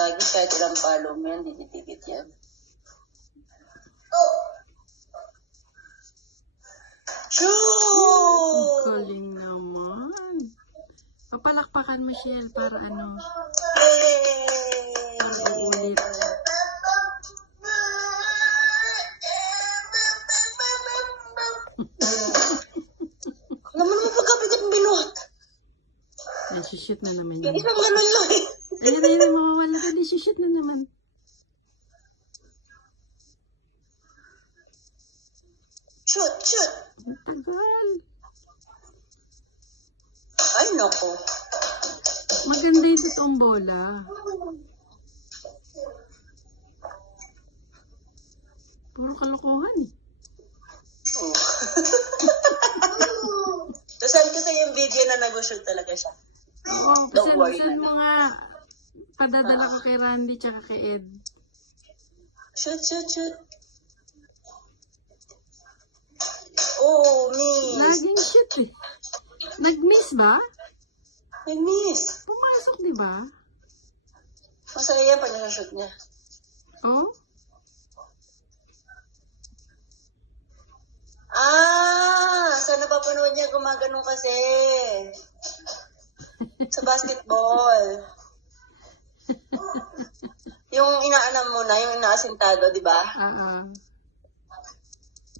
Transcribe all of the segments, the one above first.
Gagi, kahit ilang follow mo yan, dididikit yan. Shoo! Galing naman. Papalakpakan, Michelle, para ano? Yay! Para uulit. Naman mo pagkabigat binot. Shoot na naman Yung yun. isang ganun lang eh. Ayan, mawawala ka. Shoot na naman. Shoot, shoot. Ang tagal. Ay, nako. Maganda yung totoong bola. Puro kalokohan eh. Oh. So, send ko sa yung video na nag-shoot talaga siya. Oo, Don't worry saan na mo nga padadala ko kay Randy tsaka kay Ed. Shoot, shoot, shoot. Oh, miss. Laging shoot eh. Nag-miss ba? Nag-miss. Pumasok, di ba? Masaya yan pag nasa-shoot niya. Oh? Ah, sana papanood niya gumaganong kasi. Sa basketball. Yung inaanam mo na, yung inaasintado, di ba?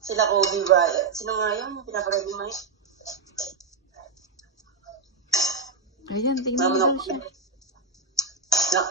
Sila Kobe Bryant. Sino nga yun? Yung pinapanood mo yun? Ayan, tingnan mo daw siya. No.